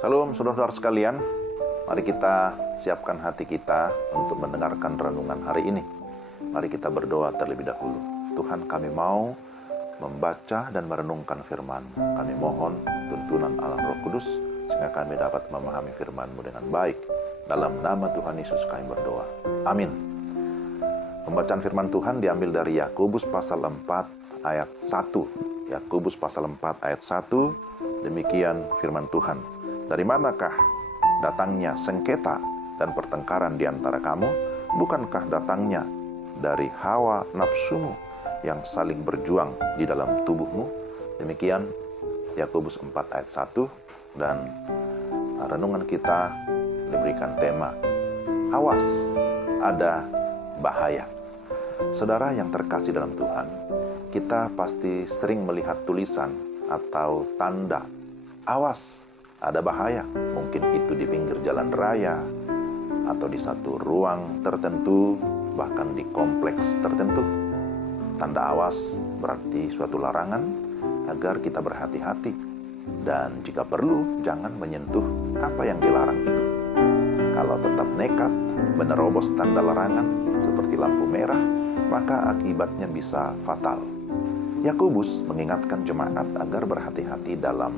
Shalom saudara-saudara sekalian, mari kita siapkan hati kita untuk mendengarkan renungan hari ini. Mari kita berdoa terlebih dahulu. Tuhan, kami mau membaca dan merenungkan firman-Mu. Kami mohon tuntunan Allah Roh Kudus, sehingga kami dapat memahami firman-Mu dengan baik. Dalam nama Tuhan Yesus kami berdoa. Amin. Pembacaan firman Tuhan diambil dari Yakobus pasal 4 ayat 1. Yakobus pasal 4 ayat 1, demikian firman Tuhan. Dari manakah datangnya sengketa dan pertengkaran di antara kamu? Bukankah datangnya dari hawa nafsumu yang saling berjuang di dalam tubuhmu? Demikian Yakobus 4 ayat 1, dan renungan kita diberikan tema awas, ada bahaya. Saudara yang terkasih dalam Tuhan, kita pasti sering melihat tulisan atau tanda awas, ada bahaya. Mungkin itu di pinggir jalan raya, atau di satu ruang tertentu, bahkan di kompleks tertentu. Tanda awas berarti suatu larangan agar kita berhati-hati, dan jika perlu jangan menyentuh apa yang dilarang itu. Kalau tetap nekat menerobos tanda larangan seperti lampu merah, maka akibatnya bisa fatal. Yakobus mengingatkan jemaat agar berhati-hati dalam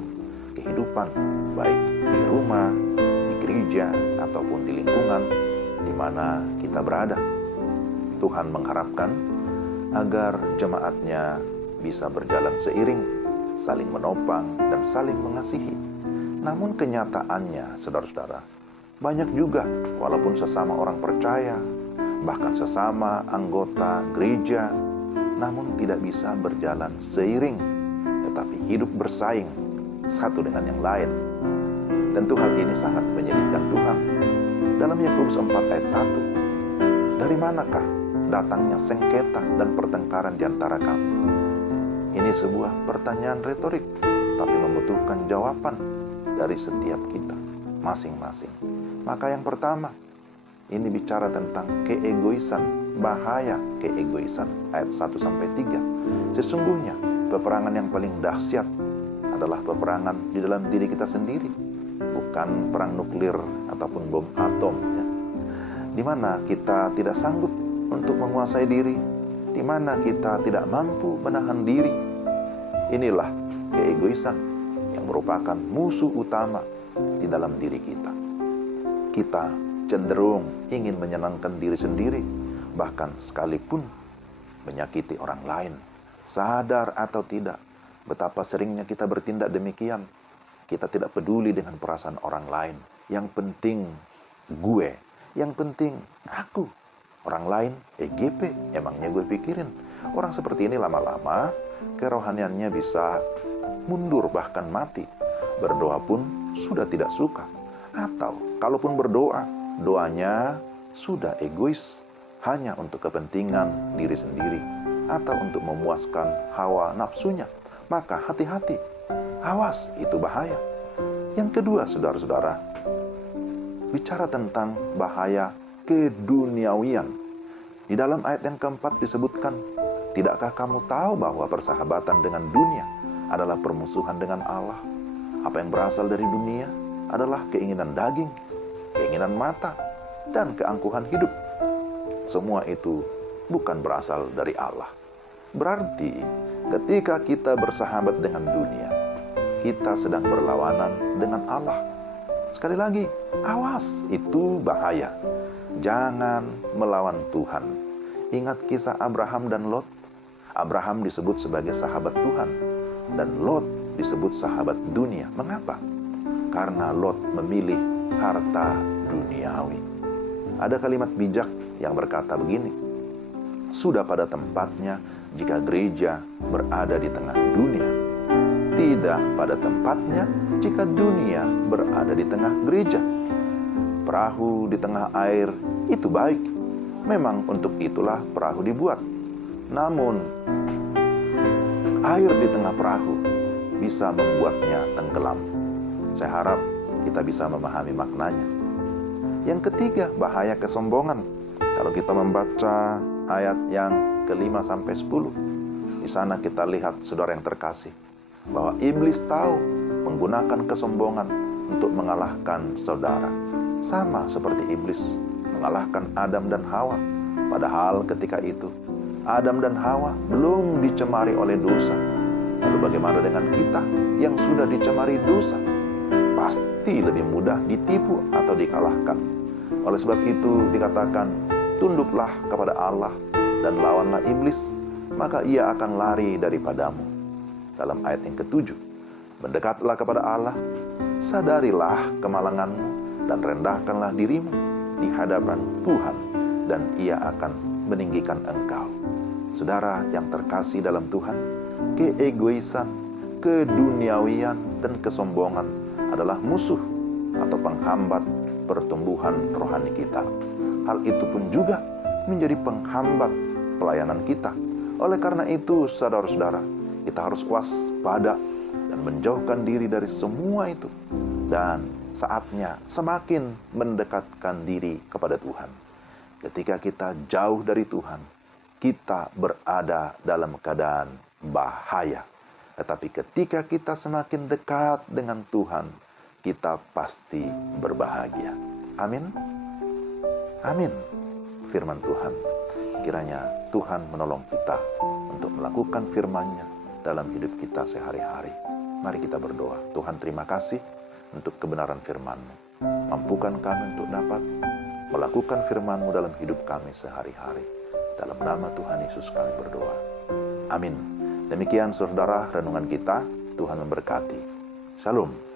kehidupan, baik di rumah, di gereja, ataupun di lingkungan di mana kita berada. Tuhan mengharapkan agar jemaatnya bisa berjalan seiring, saling menopang dan saling mengasihi. Namun kenyataannya, saudara-saudara, banyak juga walaupun sesama orang percaya, bahkan sesama anggota gereja, namun tidak bisa berjalan seiring, tetapi hidup bersaing satu dengan yang lain. Tentu hal ini sangat menyedihkan Tuhan. Dalam Yakobus 4 ayat 1, dari manakah datangnya sengketa dan pertengkaran di antara kamu? Ini sebuah pertanyaan retorik, tapi membutuhkan jawaban dari setiap kita masing-masing. Maka yang pertama, ini bicara tentang keegoisan, bahaya keegoisan, ayat 1-3. Sesungguhnya peperangan yang paling dahsyat adalah peperangan di dalam diri kita sendiri, bukan perang nuklir ataupun bom atom, ya. Di mana kita tidak sanggup untuk menguasai diri, di mana kita tidak mampu menahan diri. Inilah keegoisan yang merupakan musuh utama di dalam diri kita. Kita cenderung ingin menyenangkan diri sendiri, bahkan sekalipun menyakiti orang lain. Sadar atau tidak, betapa seringnya kita bertindak demikian. Kita tidak peduli dengan perasaan orang lain. Yang penting gue, yang penting aku. Orang lain, EGP, emangnya gue pikirin. Orang seperti ini lama-lama kerohaniannya bisa mundur, bahkan mati. Berdoa pun sudah tidak suka. Atau kalaupun berdoa, doanya sudah egois, hanya untuk kepentingan diri sendiri, atau untuk memuaskan hawa nafsunya. Maka hati-hati, awas, itu bahaya. Yang kedua, saudara-saudara, bicara tentang bahaya keduniawian. Di dalam ayat yang keempat disebutkan, tidakkah kamu tahu bahwa persahabatan dengan dunia adalah permusuhan dengan Allah? Apa yang berasal dari dunia adalah keinginan daging, keinginan mata, dan keangkuhan hidup. Semua itu bukan berasal dari Allah. Berarti ketika kita bersahabat dengan dunia, kita sedang berlawanan dengan Allah. Sekali lagi, awas, itu bahaya. Jangan melawan Tuhan. Ingat kisah Abraham dan Lot. Abraham disebut sebagai sahabat Tuhan, dan Lot disebut sahabat dunia. Mengapa? Karena Lot memilih harta duniawi. Ada kalimat bijak yang berkata begini, sudah pada tempatnya jika gereja berada di tengah dunia, tidak pada tempatnya jika dunia berada di tengah gereja. Perahu di tengah air itu baik, memang untuk itulah perahu dibuat. Namun air di tengah perahu bisa membuatnya tenggelam. Saya harap kita bisa memahami maknanya. Yang ketiga, bahaya kesombongan. Kalau kita membaca ayat yang ke-5-10, di sana kita lihat, saudara yang terkasih, bahwa iblis tahu menggunakan kesombongan untuk mengalahkan saudara. Sama seperti iblis mengalahkan Adam dan Hawa. Padahal ketika itu Adam dan Hawa belum dicemari oleh dosa. Lalu bagaimana dengan kita yang sudah dicemari dosa? Pasti lebih mudah ditipu atau dikalahkan. Oleh sebab itu dikatakan, tunduklah kepada Allah dan lawanlah iblis, maka ia akan lari daripadamu. Dalam ayat yang ke-7, mendekatlah kepada Allah, sadarilah kemalanganmu, dan rendahkanlah dirimu di hadapan Tuhan, dan ia akan meninggikan engkau. Saudara yang terkasih dalam Tuhan, keegoisan, keduniawian, dan kesombongan adalah musuh atau penghambat pertumbuhan rohani kita. Hal itu pun juga menjadi penghambat pelayanan kita. Oleh karena itu, saudara-saudara, kita harus waspada dan menjauhkan diri dari semua itu. Dan saatnya semakin mendekatkan diri kepada Tuhan. Ketika kita jauh dari Tuhan, kita berada dalam keadaan bahaya. Tetapi ketika kita semakin dekat dengan Tuhan, kita pasti berbahagia. Amin. Amin. Firman Tuhan. Kiranya Tuhan menolong kita untuk melakukan firman-Nya dalam hidup kita sehari-hari. Mari kita berdoa. Tuhan, terima kasih untuk kebenaran firman-Mu. Mampukan kami untuk dapat melakukan firman-Mu dalam hidup kami sehari-hari. Dalam nama Tuhan Yesus kami berdoa. Amin. Demikian saudara renungan kita. Tuhan memberkati. Shalom.